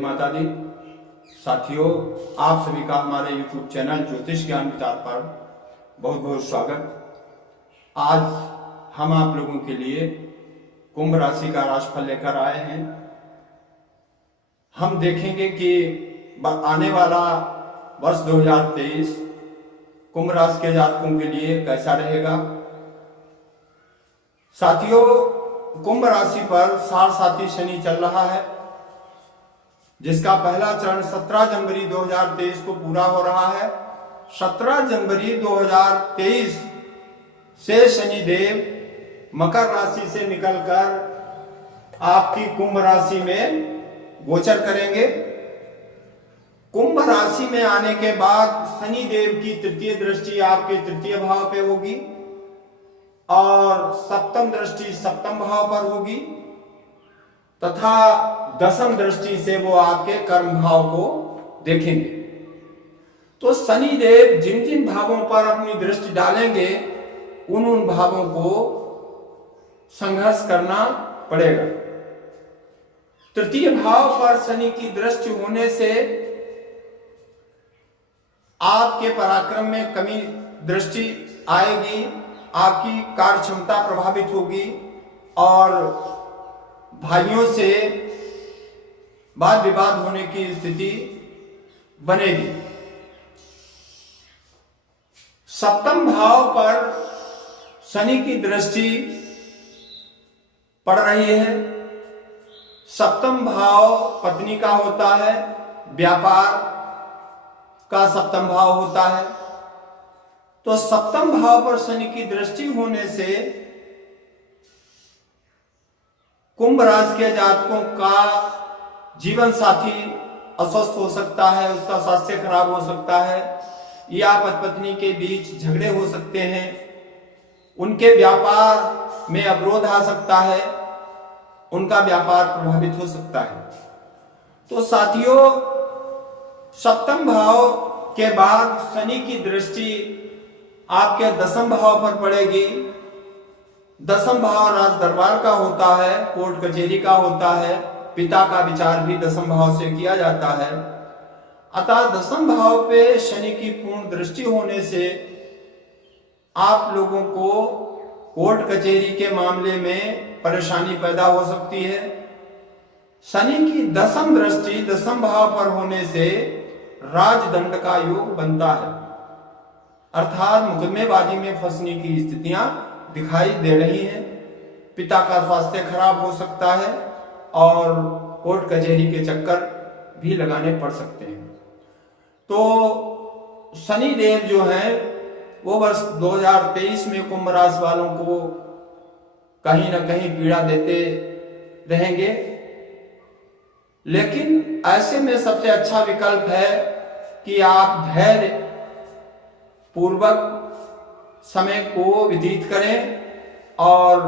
माता दी। साथियों, आप सभी का हमारे YouTube चैनल ज्योतिष ज्ञान विचार पर बहुत बहुत स्वागत। आज हम आप लोगों के लिए कुंभ राशि का राशिफल लेकर आए हैं। हम देखेंगे कि आने वाला वर्ष 2023 कुंभ राशि के जातकों के लिए कैसा रहेगा। साथियों, कुंभ राशि पर साढ़साती शनि चल रहा है, जिसका पहला चरण 17 जनवरी 2023 को पूरा हो रहा है। 17 जनवरी 2023 से शनिदेव मकर राशि से निकलकर आपकी कुंभ राशि में गोचर करेंगे। कुंभ राशि में आने के बाद शनिदेव की तृतीय दृष्टि आपके तृतीय भाव पे होगी और सप्तम दृष्टि सप्तम भाव पर होगी तथा दसम दृष्टि से वो आपके कर्म भाव को देखेंगे। तो शनिदेव जिन जिन भावों पर अपनी दृष्टि डालेंगे उन भावों को संघर्ष करना पड़ेगा। तृतीय भाव पर शनि की दृष्टि होने से आपके पराक्रम में कमी दृष्टि आएगी, आपकी कार्य क्षमता प्रभावित होगी और भाइयों से वाद विवाद होने की स्थिति बनेगी। सप्तम भाव पर शनि की दृष्टि पड़ रही है। सप्तम भाव पत्नी का होता है, व्यापार का सप्तम भाव होता है। तो सप्तम भाव पर शनि की दृष्टि होने से कुंभ राशि के जातकों का जीवन साथी अस्वस्थ हो सकता है, उसका स्वास्थ्य खराब हो सकता है या पति पत्नी के बीच झगड़े हो सकते हैं, उनके व्यापार में अवरोध आ सकता है, उनका व्यापार प्रभावित हो सकता है। तो साथियों, सप्तम भाव के बाद शनि की दृष्टि आपके दसम भाव पर पड़ेगी। दसम भाव राज दरबार का होता है, कोर्ट कचहरी का होता है, पिता का विचार भी दसम भाव से किया जाता है। अतः दसम भाव पे शनि की पूर्ण दृष्टि होने से आप लोगों को कोर्ट कचहरी के मामले में परेशानी पैदा हो सकती है। शनि की दसम दृष्टि दसम भाव पर होने से राजदंड का योग बनता है, अर्थात मुकदमेबाजी में फंसने की स्थितियां दिखाई दे रही हैं। पिता का स्वास्थ्य खराब हो सकता है और कोर्ट कचहरी के चक्कर भी लगाने पड़ सकते हैं। तो शनि देव जो हैं वो वर्ष 2023 में कुंभ राशि वालों को कहीं ना कहीं पीड़ा देते रहेंगे, लेकिन ऐसे में सबसे अच्छा विकल्प है कि आप धैर्य पूर्वक समय को व्यतीत करें और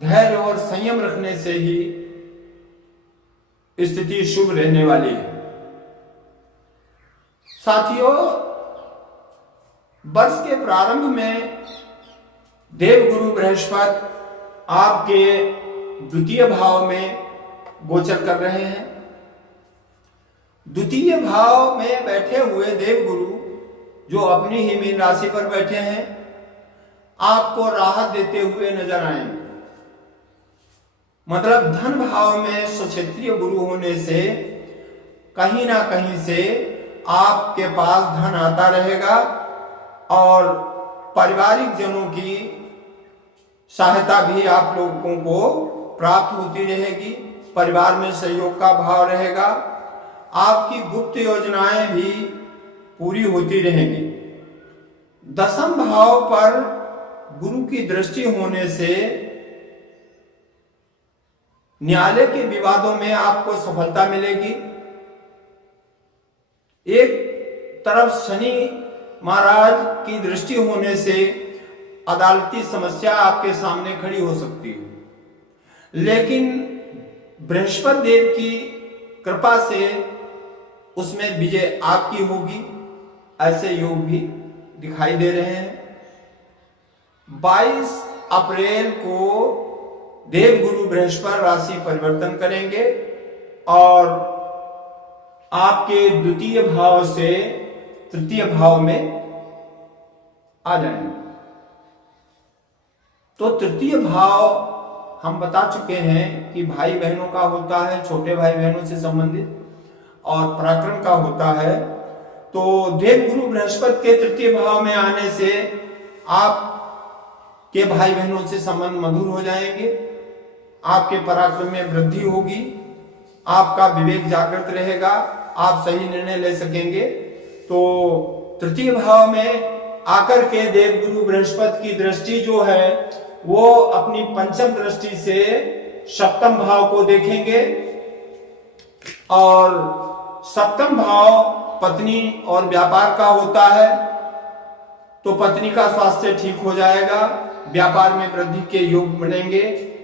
धैर्य और संयम रखने से ही स्थिति शुभ रहने वाली है। साथियों, वर्ष के प्रारंभ में देवगुरु बृहस्पति आपके द्वितीय भाव में गोचर कर रहे हैं। द्वितीय भाव में बैठे हुए देवगुरु जो अपनी ही मीन राशि पर बैठे हैं, आपको राहत देते हुए नजर आएंगे। मतलब धन भाव में स्वक्षेत्रीय गुरु होने से कहीं ना कहीं से आपके पास धन आता रहेगा और पारिवारिक जनों की सहायता भी आप लोगों को प्राप्त होती रहेगी। परिवार में सहयोग का भाव रहेगा, आपकी गुप्त योजनाएं भी पूरी होती रहेंगी। दसम भाव पर गुरु की दृष्टि होने से न्यायालय के विवादों में आपको सफलता मिलेगी। एक तरफ शनि महाराज की दृष्टि होने से अदालती समस्या आपके सामने खड़ी हो सकती है, लेकिन बृहस्पति देव की कृपा से उसमें विजय आपकी होगी। ऐसे योग भी दिखाई दे रहे हैं। 22 अप्रैल को देवगुरु बृहस्पति राशि परिवर्तन करेंगे और आपके द्वितीय भाव से तृतीय भाव में आ जाएंगे। तो तृतीय भाव हम बता चुके हैं कि भाई बहनों का होता है, छोटे भाई बहनों से संबंधित, और पराक्रम का होता है। तो देवगुरु बृहस्पति के तृतीय भाव में आने से आप के भाई बहनों से संबंध मधुर हो जाएंगे, आपके पराक्रम में वृद्धि होगी, आपका विवेक जागृत रहेगा, आप सही निर्णय ले सकेंगे। तो तृतीय भाव में आकर के देवगुरु बृहस्पति की दृष्टि जो है वो अपनी पंचम दृष्टि से सप्तम भाव को देखेंगे, और सप्तम भाव पत्नी और व्यापार का होता है। तो पत्नी का स्वास्थ्य ठीक हो जाएगा, व्यापार में वृद्धि के योग बनेंगे,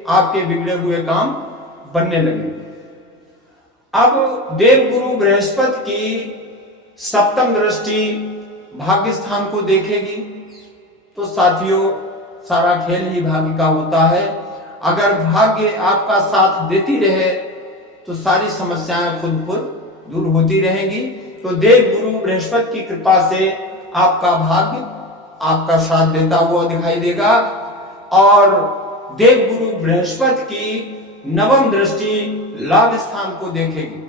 आपके बिगड़े हुए काम बनने लगेंगे। अब देवगुरु बृहस्पति की सप्तम दृष्टि भाग्य स्थान को देखेगी। तो साथियों, सारा खेल ही भाग्य का होता है। अगर भाग्य आपका साथ देती रहे तो सारी समस्याएं खुद दूर होती रहेंगी। तो देवगुरु बृहस्पति की कृपा से आपका भाग्य आपका साथ देता हुआ दिखाई देगा। और देवगुरु बृहस्पति की नवम दृष्टि लाभ स्थान को देखेगी।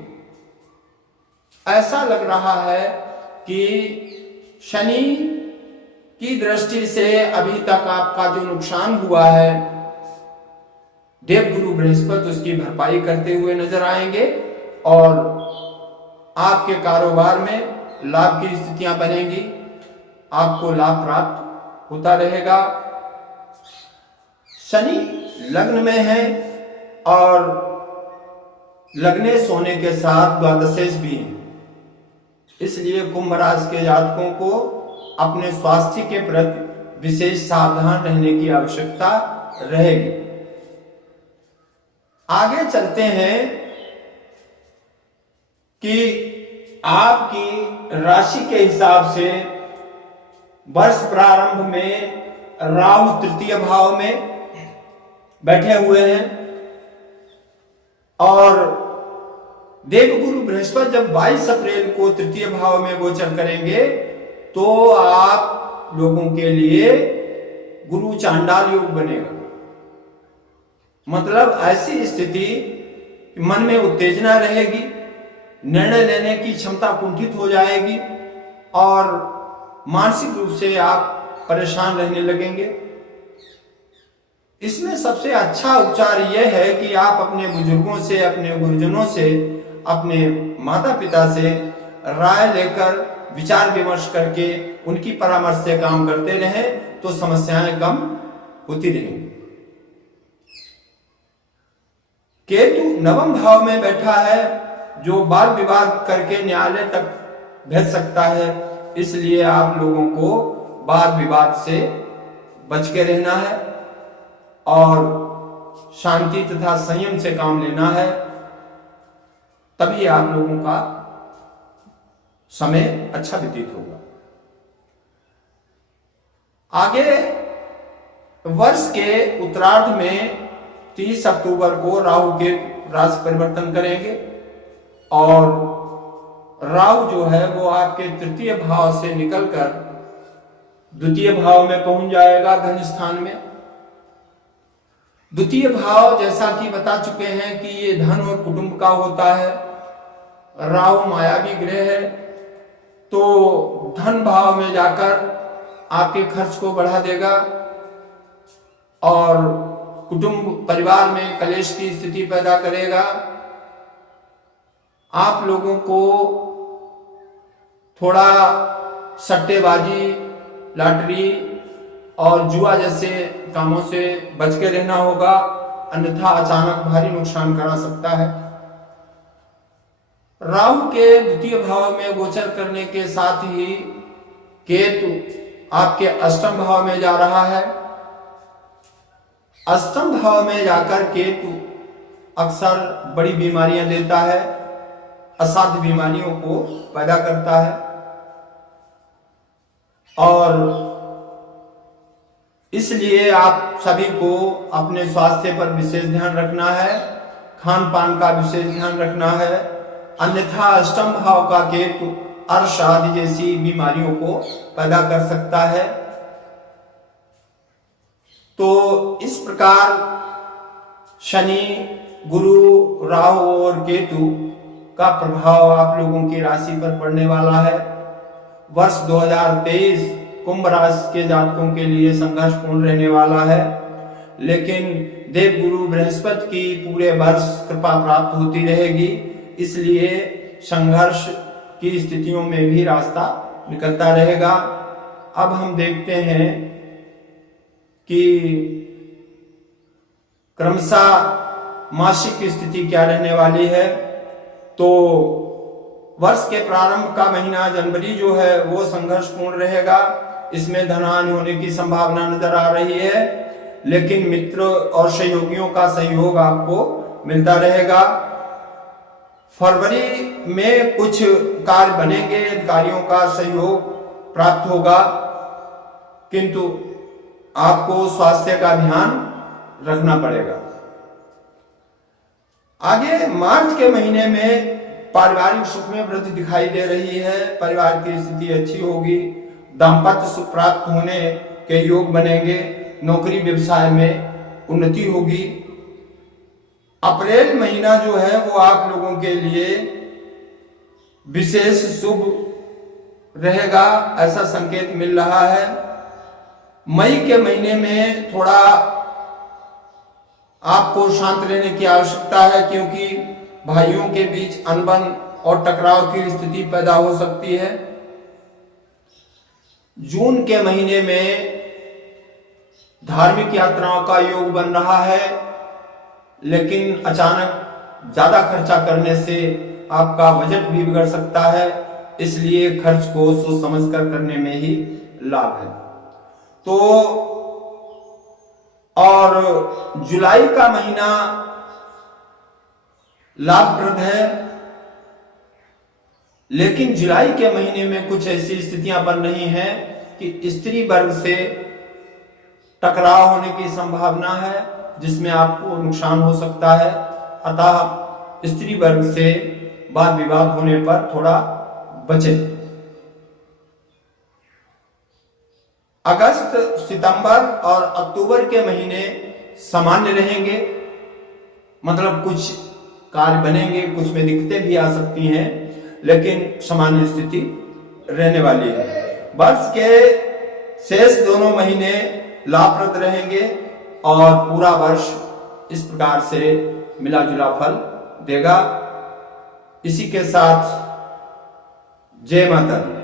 ऐसा लग रहा है कि शनि की दृष्टि से अभी तक आपका जो नुकसान हुआ है, देवगुरु बृहस्पति उसकी भरपाई करते हुए नजर आएंगे, और आपके कारोबार में लाभ की स्थितियां बनेंगी, आपको लाभ प्राप्त होता रहेगा। शनि लग्न में है और लग्ने सोने के साथ द्वादशेश भी है, इसलिए कुंभ राशि के जातकों को अपने स्वास्थ्य के प्रति विशेष सावधान रहने की आवश्यकता रहेगी। आगे चलते हैं कि आपकी राशि के हिसाब से वर्ष प्रारंभ में राहु तृतीय भाव में बैठे हुए हैं, और देवगुरु बृहस्पति जब 22 अप्रैल को तृतीय भाव में गोचर करेंगे तो आप लोगों के लिए गुरु चांडाल योग बनेगा। मतलब ऐसी स्थिति मन में उत्तेजना रहेगी, निर्णय लेने की क्षमता कुंठित हो जाएगी, और मानसिक रूप से आप परेशान रहने लगेंगे। इसमें सबसे अच्छा उपचार यह है कि आप अपने बुजुर्गों से, अपने गुरुजनों से, अपने माता पिता से राय लेकर विचार विमर्श करके उनकी परामर्श से काम करते रहें तो समस्याएं कम होती रहेंगी। केतु नवम भाव में बैठा है जो वाद विवाद करके न्यायालय तक भेज सकता है, इसलिए आप लोगों को वाद विवाद से बच के रहना है और शांति तथा संयम से काम लेना है, तभी आप लोगों का समय अच्छा व्यतीत होगा। आगे वर्ष के उत्तरार्ध में 30 अक्टूबर को राहु के राशि परिवर्तन करेंगे, और राहु जो है वो आपके तृतीय भाव से निकलकर द्वितीय भाव में पहुंच जाएगा, धन स्थान में। द्वितीय भाव जैसा कि बता चुके हैं कि ये धन और कुटुंब का होता है। राहु मायावी ग्रह है, तो धन भाव में जाकर आपके खर्च को बढ़ा देगा और कुटुंब परिवार में कलेश की स्थिति पैदा करेगा। आप लोगों को थोड़ा सट्टेबाजी, लॉटरी और जुआ जैसे कामों से बच के रहना होगा, अन्यथा अचानक भारी नुकसान करा सकता है। राहु के द्वितीय भाव में गोचर करने के साथ ही केतु आपके अष्टम भाव में जा रहा है। अष्टम भाव में जाकर केतु अक्सर बड़ी बीमारियां देता है, असाध्य बीमारियों को पैदा करता है, और इसलिए आप सभी को अपने स्वास्थ्य पर विशेष ध्यान रखना है। खान पान का विशेष ध्यान रखना है, अन्यथा अष्टम भाव का केतु अर्श आदि जैसी बीमारियों को पैदा कर सकता है। तो इस प्रकार शनि, गुरु, राहु और केतु का प्रभाव आप लोगों की राशि पर पड़ने वाला है। वर्ष 2023 कुंभ राशि के जातकों के लिए संघर्षपूर्ण रहने वाला है, लेकिन देव गुरु बृहस्पति की पूरे वर्ष कृपा प्राप्त होती रहेगी, इसलिए संघर्ष की स्थितियों में भी रास्ता निकलता रहेगा। अब हम देखते हैं कि क्रमशः मासिक स्थिति क्या रहने वाली है। तो वर्ष के प्रारंभ का महीना जनवरी जो है वो संघर्षपूर्ण रहेगा, इसमें धनहानि होने की संभावना नजर आ रही है, लेकिन मित्र और सहयोगियों का सहयोग आपको मिलता रहेगा। फरवरी में कुछ कार्य बनेंगे, अधिकारियों का सहयोग प्राप्त होगा, किंतु आपको स्वास्थ्य का ध्यान रखना पड़ेगा। आगे मार्च के महीने में पारिवारिक सुख में वृद्धि दिखाई दे रही है, परिवार की स्थिति अच्छी होगी, दाम्पत्य सुख प्राप्त होने के योग बनेंगे, नौकरी व्यवसाय में उन्नति होगी। अप्रैल महीना जो है वो आप लोगों के लिए विशेष शुभ रहेगा, ऐसा संकेत मिल रहा है। मई के महीने में थोड़ा आपको शांत रहने की आवश्यकता है, क्योंकि भाइयों के बीच अनबन और टकराव की स्थिति पैदा हो सकती है। जून के महीने में धार्मिक यात्राओं का योग बन रहा है, लेकिन अचानक ज्यादा खर्चा करने से आपका बजट भी बिगड़ सकता है, इसलिए खर्च को सोच समझकर करने में ही लाभ है। तो और जुलाई का महीना लाभप्रद है, लेकिन जुलाई के महीने में कुछ ऐसी स्थितियां बन रही हैं कि स्त्री वर्ग से टकराव होने की संभावना है, जिसमें आपको नुकसान हो सकता है। अतः स्त्री वर्ग से वाद विवाद होने पर थोड़ा बचें। अगस्त, सितंबर और अक्टूबर के महीने सामान्य रहेंगे, मतलब कुछ कार्य बनेंगे, कुछ में दिक्कतें भी आ सकती हैं, लेकिन सामान्य स्थिति रहने वाली है। वर्ष के शेष दोनों महीने लाभप्रद रहेंगे और पूरा वर्ष इस प्रकार से मिला जुला फल देगा। इसी के साथ जय माता दी।